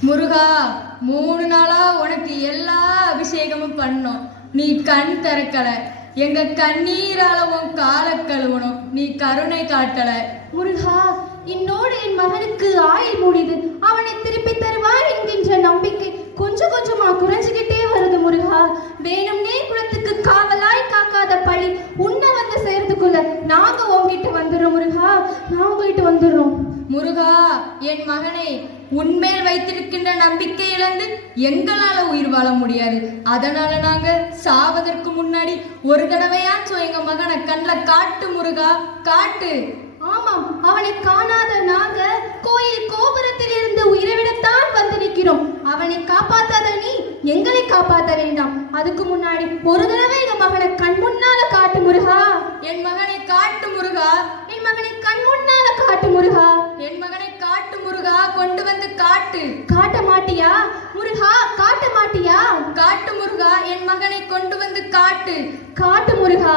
முருகா மூணு நாளா உனக்கு எல்லா அபிஷேகமும் பண்ணோம். நீ கண் திறக்கல. எங்க கண்ணீரால உன் கழுவணும். நீ கருணை காட்டல. முருகா இன்னோடு என் மகனுக்கு ஆயுள் மூடிது அவனை திருப்பி தருவார் என்கின்ற நம்பிக்கை கொஞ்சம் கொஞ்சமா குறைஞ்சுக்கிட்டே வருது முருகா. வேணும்னே குளத்துக்கு காவலாய் காக்காத பழி உன்னை வந்து சேர்த்துக்குள்ள நாங்க உங்ககிட்ட வந்துடுறோம் முருகா. நான் உங்ககிட்ட வந்துடுறோம். முருகா என் மகனை உன்மேல் வைத்திருக்கின்ற நம்பிக்கை இழந்து எங்களால உயிர் வாழ முடியாது. அதனால நாங்க சாவதற்கு முன்னாடி ஒரு தடவையாச்சும் எங்க மகனை கண்ணில் காட்டு முருகா காட்டு. ஆமாம் அவனை காணாத நாங்க கோயில் கோபுரத்தில் இருந்து உயிரை விடத்தான் வந்து நிற்கிறோம். அவனை காப்பாத்தாத நீ எங்களை காப்பாத்த வேண்டாம். அதுக்கு முன்னாடி ஒரு தடவை எங்க மகனை கண் முன்னால காட்டு முருகா. என் மகனை காட்டு முருகா. என் மகனை கண் முன்னால காட்டு முருகா. கொண்டு வந்து காட்டு. காட்ட மாட்டியா? முருகா காட்ட மாட்டியா? காட்டு முருகா என் மகனை கொண்டு வந்து காட்டு. காட்டு முருகா.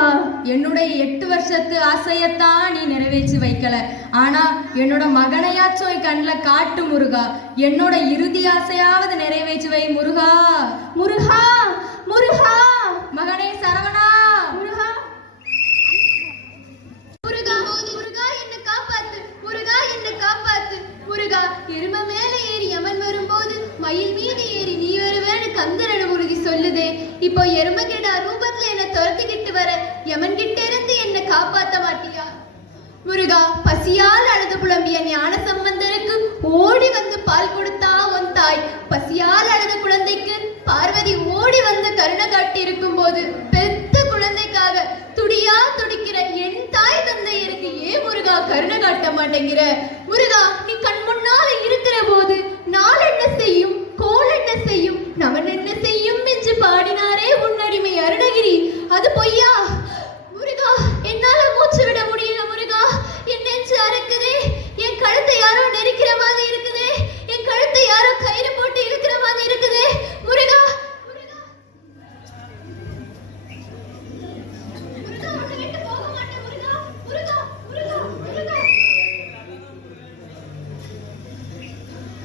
என்னுடைய எட்டு வருஷத்து ஆசையத்தான் நீ நிறைவேற்றி வைக்கல. ஆனா என்னோட மகனையாச்சும் என் கண்ணில் காட்டு முருகா. என்னோட இறுதி ஆசையாவது நிறைவேற்றி வை முருகா. முருகா முருகா. மகனே சரவணா முருகா முருகா முருகா என்ன காப்பாத்து முருகா என்ன காப்பாத்து முருகா எரும மேல ஏறி யமன் வரும்போது மயில் மீது ஏறி நீ சந்திரன் கந்தரன முருகி சொல்லுதே இப்போ எருமகேடா ரூபத்துல என்ன துரத்திக்கிட்டு வர யமன் கிட்ட இருந்து என்ன காப்பாத்த மாட்டியா? முருகா பசியால் அழுது புலம்பிய ஞான சம்பந்தருக்கு ஓடி வந்து பால் கொடுத்தா உன் தாய். பசியால் அழுத குழந்தைக்கு பார்வதி ஓடி வந்து கருணை காட்டி இருக்கும் போது பெத்த குழந்தைக்காக துடியா துடிக்கிற என் தாய் தந்தையருக்கு ஏன் முருகா கருணை காட்ட மாட்டேங்கிற? முருகா நீ கண் முன்னால இருக்கிற போது நாள் என்ன செய்யும் கோல் என்ன செய்யும்? நவன் என்ன செய்யும் என்று பாடினாரே உன்னடிமை அருணகிரி. அது பொய்யா? முருகா என்னால மூச்சு விட முடியல முருகா. என் நெஞ்சு அறுக்குதே. என் கழுத்தை யாரோ நெரிக்கிற மாதிரி இருக்குதே. என் கழுத்தை யாரோ கயிறு போட்டு இழுக்கிற மாதிரி இருக்குதே. முருகா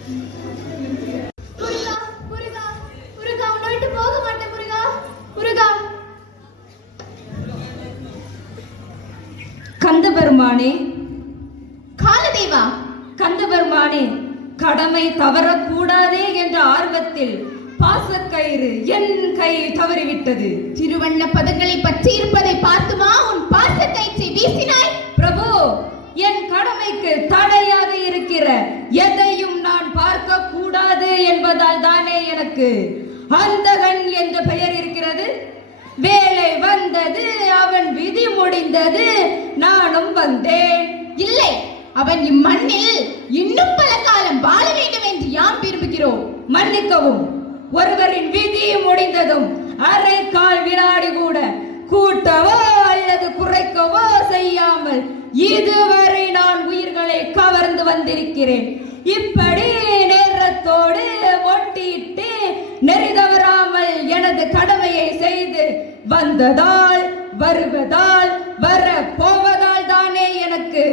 Thank முருகா. கந்தபெருமானே காலதேவா? கந்தபெருமானே கடமை தவறக்கூடாதே என்ற ஆர்வத்தில் பாசக்கயிறு என் கை தவறிவிட்டது. திருவண்ண பதங்களை பற்றி இருப்பதை பார்த்துமா? உன் பாசக்கயிற்றை வீசினாய். பிரபு என் கடமைக்கு தடையாக இருக்கிற எதையும் நான் பார்க்க கூடாது என்பதால் தானே எனக்கு அந்தகன் என்ற பெயர் இருக்கிறது? வேலை வந்தது அவன் விதி முடிந்தது நானும் வந்தேன். இல்லை அவன் இம்மண்ணில் இன்னும் பல காலம் வாழ வேண்டும் என்று யாம் விரும்புகிறோம். மன்னிக்கவும் ஒருவரின் விதி முடிந்ததும் அரை கால் வினாடி கூட கூட்டவோ அல்லது குறைக்கவோ செய்யாமல் இதுவரை நான் உயிர்களை கவர்ந்து வந்திருக்கிறேன். இப்படி நேரத்தோடு ஒட்டிட்டு நெறி தவறாமல் எனது கடமையை செய்து வந்ததால் வருவதால் வர போவதால் தானே எனக்கு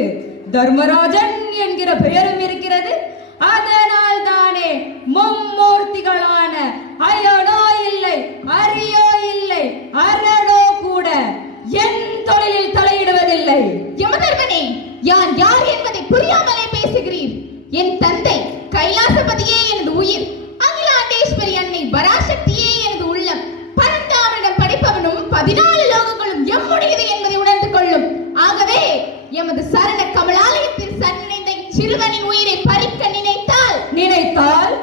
தர்மராஜன் என்கிற பெயரும் இருக்கிறது. அதனால் தானே மும்மூர்த்திகளான அயனோ இல்லை அரியோ இல்லை அரணோ கூட என் தொழிலில் தலையிடுவதில்லை. யமதர்மனே யார் யார் என்பதை புரியாமலே பேசுகிறீர்? என் தந்தை கைலாசபதியே எனது உயிர் அகிலாண்டேஸ்வரி அன்னை பராசக்தியே எனது உள்ளம் பரந்தாமனிடம் படிப்பவனும் பதினாலு லோகங்களும் எம்முடையது என்பதை உணர்ந்து கொள்ளும். ஆகவே எமது சரண கமலாலயத்தில் சன்னிணைந்த சிறுவனின் உயிரை பறிக்க நினைத்தால் நினைத்தால்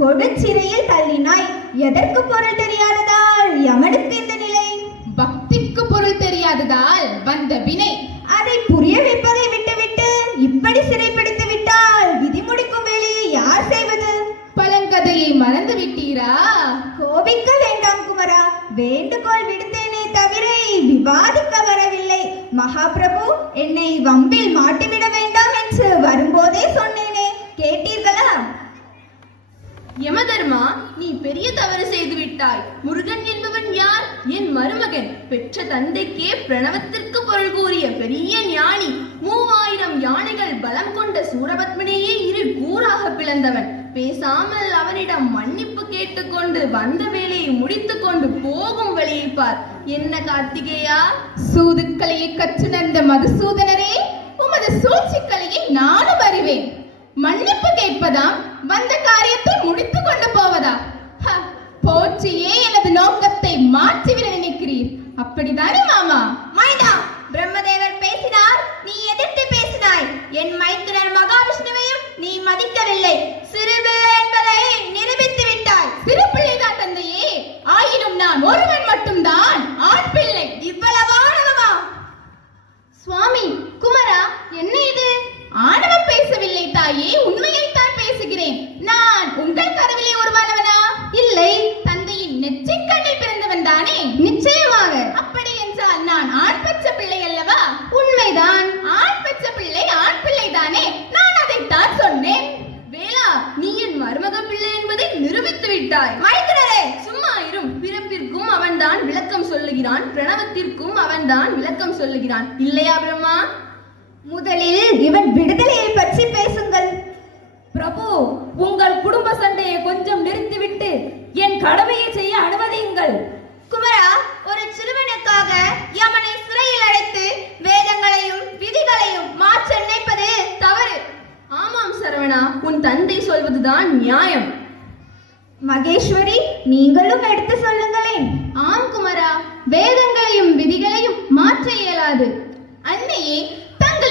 கொடுச்சிறையில் தள்ளினாய். எதற்கு பொருள் தெரியாததால் யமனுக்கு இந்த நிலை? பக்திக்கு பொருள் தெரியாததால் வந்த வினை. அதை புரிய வைப்பதை விட்டுவிட்டு இப்படி சிறைப்பிடித்து விட்டால் விதி முடிக்கும் வேலையை யார் செய்வது? பழங்கதையை மறந்து விட்டீரா? கோபிக்க வேண்டாம் குமரா. வேண்டுகோள் விடுத்தேனே தவிர விவாதிக்க வரவில்லை. மகாபிரபு என்னை வம்பில் மாட்டிவிட வேண்டாம் என்று வரும்போதே சொன்னேனே. யமதர்மா நீ பெரிய தவறு செய்து விட்டாய் முருகன் என்பவன் யார்? என் மருமகன். பெற்ற தந்தைக்கே பிரணவத்திற்கு பொருள் கூறிய பெரிய ஞானி. மூவாயிரம் யானைகள் பலம் கொண்ட சூரபத்மனையே இரு கூறாக பிளந்தவன். பேசாமல் அவனிடம் மன்னிப்பு கேட்டுக்கொண்டு வந்த வேலையை முடித்து கொண்டு போகும் வழியை பார். என்ன கார்த்திகேயா? சூதுக்கலையை நடந்த மதுசூதனரே உமது சூழ்ச்சிக்கலையை நானும் அறிவேன். மன்னிப்பு கேட்பதாம் வந்த காரியத்தை முடித்து கொண்டு போவதா? ஹ, போற்றியே எனது நோக்கத்தை மாற்றிவிட நினைக்கிறீர். அப்படிதானே மாமா மைனா பிரம்மதேவர் பேசினார் நீ எதிர்த்து பேசினாய் என் மைத்துனர் மகாவிஷ்ணுவையும் நீ மதிக்கவில்லை சிறுபிள்ளை என்பதை நிரூபித்து விட்டாய் சிறு பிள்ளைதான் தந்தையே ஆயினும் நான் ஒருவன் மட்டும்தான் ஆண் பிள்ளை இவ்வளவு ஆணவமா சுவாமி குமரா என்ன இது ஆணவம் பேசவில்லை தாயே உண்மையில் தான் பேசுகிறேன். நான் உங்கள் கருவிலே உருவானவனா? இல்லை தந்தையின் நெற்றிக்கண்ணில் பிறந்தவன் தானே? நிச்சயமாக. அப்படி என்றால் நான் ஆண் பெற்ற பிள்ளை அல்லவா? உண்மைதான். ஆண் பெற்ற பிள்ளை ஆண் பிள்ளை தானே? நான் அதைத்தான் சொன்னேன். வேளா நீ என் மருமக பிள்ளை என்பதை நிரூபித்து விட்டாய். மைத்துனரே சும்மா இரும். பிறப்பிற்கும் அவன்தான் விளக்கம் சொல்லுகிறான். பிரணவத்திற்கும் அவன்தான் விளக்கம் சொல்லுகிறான். இல்லையா பிரம்மா? முதலில் இவன் விடுதலையை பற்றி பேசுங்கள். பிரபு உங்கள் குடும்ப சண்டையை கொஞ்சம் நிறுத்திவிட்டு என் கடமையை செய்ய அனுமதியுங்கள். குமரா ஒரு சிறுவனுக்காக யமனை சிறையில் அடைத்து வேதங்களையும் விதிகளையும் மாற்ற நினைப்பது தவறு. ஆமாம் சரவணா உன் தந்தை சொல்வதுதான் நியாயம். மகேஸ்வரி நீங்களும் எடுத்து சொல்லுங்களேன். ஆம் குமரா வேதங்களையும் விதிகளையும் மாற்ற இயலாது. அன்னையே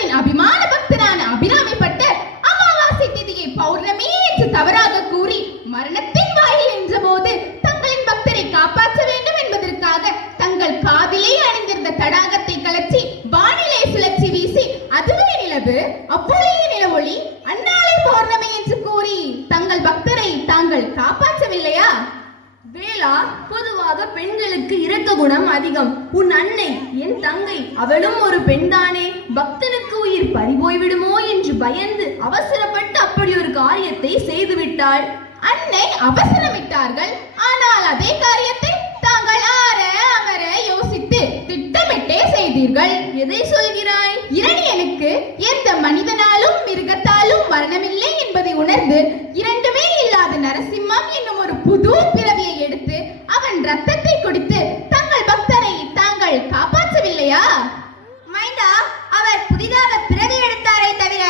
தங்களின் அபிமான பக்தரான அபிராமி பட்டர் அமாவாசை திதியை பௌர்ணமி என்று தவறாக கூறி மரணத்தின் வாயில் என்ற போது தங்களின் பக்தரை காப்பாற்ற வேண்டும் என்பதற்காக தங்கள் காதிலே அணிந்திருந்த தடாகத்தை கலற்றி வானிலை சுழற்சி வீசி அதுவே நிலவு அப்பொழுது நிலவொளி அன்னாலே பௌர்ணமி என்று கூறி தங்கள் பக்தரை தாங்கள் காப்பாற்றவில்லையா? வேளா பொதுவாக பெண்களுக்கு இரக்க குணம் அதிகம். உன் அன்னை என் தங்கை அவளும் ஒரு பெண்தானே. பக்தனுக்கு உயிர் பறிபோய்விடுமோ என்று பயந்து அவசரப்பட்டு அப்படி ஒரு காரியத்தை செய்து விட்டாள் அன்னை அவசரமிட்டார்கள். ஆனால் அதே காரியத்தை தாங்கள் ஆற அமர யோசித்து திட்டமிட்டே செய்தீர்கள். எதை சொல்கிறாய்? இரணியனுக்கு எந்த மனிதனாலும் மிருகத்தாலும் மரணமில்லை என்பதை உணர்ந்து இரண்டுமே இல்லாத நரசிம்மம் என்னும் ஒரு புது பிறவியை எடுத்து அவன் ரத்தத்தை குடித்து மைண்டா அவர் புதிதாக பிறவி எடுத்தாரே தவிர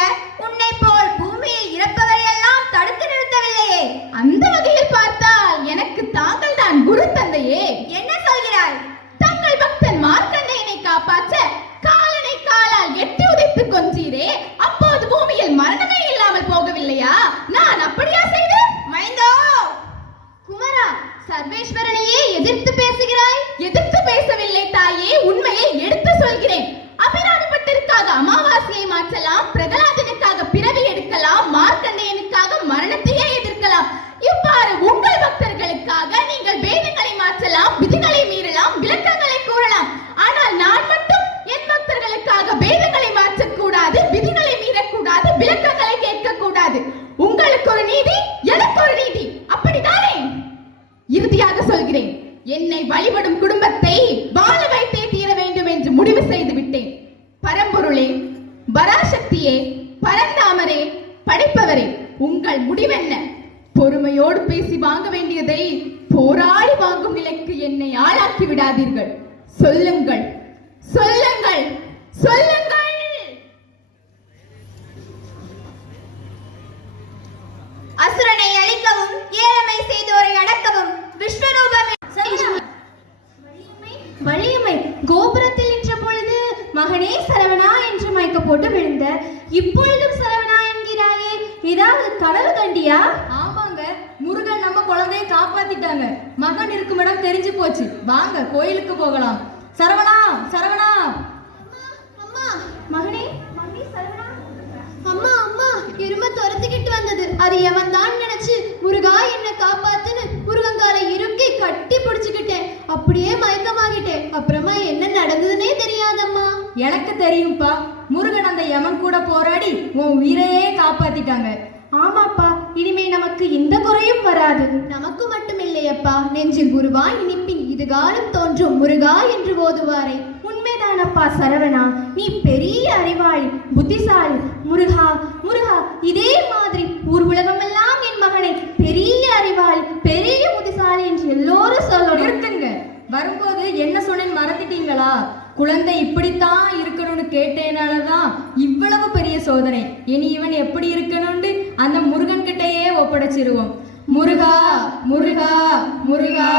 உன்னை போல் பூமியில் இறப்பவரை எல்லாம் தடுத்து நிறுத்தவில்லையே. அந்த வகையில் பார்த்தால் எனக்கு தாங்கள் தான் குரு தந்தையே. என்ன சொல்கிறாய்? தங்கள் பக்தன் மார்க்கண்டையனை காப்பாற்ற காலனை காலால் எட்டி உதைத்து கொன்றீரே அப்போது பூமியில் மரணமே இல்லாமல் போகவில்லையா? நான் அப்படியா செய்தேன்? மைந்தோ! குமரா சர்வேஸ்வரனையே எதிர்த்து பேசுகிறாய்? எதிர்த்து பேசவில்லை தாயே உண்மையை எடுத்து சொல்கிறேன். அபிராமிப்பட்டிற்காக அமாவாசையை மாற்றலாம் பிரகலாதனுக்காக பிறவி எடுக்கலாம் மார்க்கண்டேயனுக்காக மரணத்தையே எதிர்க்கலாம். இவ்வாறு உங்கள் பக்தர்களுக்காக நீங்கள் வேதங்களை மாற்றலாம் விதிகளை மீறலாம் விளக்கங்களை கூறலாம். ஆனால் நான் மட்டும் என் பக்தர்களுக்காக வேதங்களை மாற்றக்கூடாது விதிகளை மீறக்கூடாது விளக்கங்களை கேட்கக்கூடாது. உங்களுக்கு ஒரு நீதி எனக்கு ஒரு நீதி. அப்படித்தானே? இறுதியாக சொல்கிறேன் என்னை வழிபடும் குடும்பத்தை வாழ வைத்தே தீர வேண்டும் என்று முடிவு செய்து விட்டேன் பரம்பொருளே பராசக்தியே பரந்தாமரே படைப்பவரே உங்கள் முடிவென்ன? பொறுமையோடு பேசி வாங்க வேண்டியதை போராடி வாங்கும் நிலைக்கு என்னை ஆளாக்கி விடாதீர்கள். சொல்லுங்கள் சொல்லுங்கள் சொல்லுங்கள்! இப்பொழுதும் சரவணா என்கிறாயே ஏதாவது கனவு கண்டியா? ஆமாங்க. முருகன் நம்ம குழந்தைய காப்பாத்திட்டாங்க. மகன் இருக்கும் இடம் தெரிஞ்சு போச்சு. வாங்க கோயிலுக்கு போகலாம். சரவணா சரவணா. அம்மா மகனே? அம்மா அம்மா. எருமை துரத்துக்கிட்டு வந்தது. அது எவன் தான் நினைச்சு முருகா என்ன காப்பாத்துன்னு முருகங்காலை இறுக்கி கட்டி பிடிச்சுக்கிட்டேன். அப்படியே மயக்கமாகிட்டேன். அப்புறமா என்ன நடந்ததுன்னே தெரியாதம்மா எனக்கு தெரியும்ப்பா முருகன் அந்த யமன் கூட போராடி உன் உயிரையே காப்பாத்திட்டாங்க. ஆமாப்பா இனிமே நமக்கு இந்த குறையும் வராது. நமக்கு மட்டும் இல்லையப்பா நெஞ்சில் குருவான் இனிப்பின் இதுகாலம் தோன்றும் முருகா என்று ஓதுவாரே. உண்மைதானப்பா சரவணா. நீ பெரிய அறிவாளி புத்திசாலி. முருகா முருகா இதே மாதிரி ஊர் உலகமெல்லாம் என் மகனை பெரிய அறிவாளி பெரிய புத்திசாலி என்று எல்லோரும் சொல்லணும். நிறுத்துங்க. வரும்போது என்ன சொன்னேன்னு மறந்துட்டீங்களா? குழந்தை இப்படித்தான் இருக்கணும்னு கேட்டேனாலதான் இவ்வளவு பெரிய சோதனை. இனி இவன் எப்படி இருக்கணும்னு அந்த முருகன் கிட்டையே ஒப்படைச்சிருவோம். முருகா முருகா முருகா.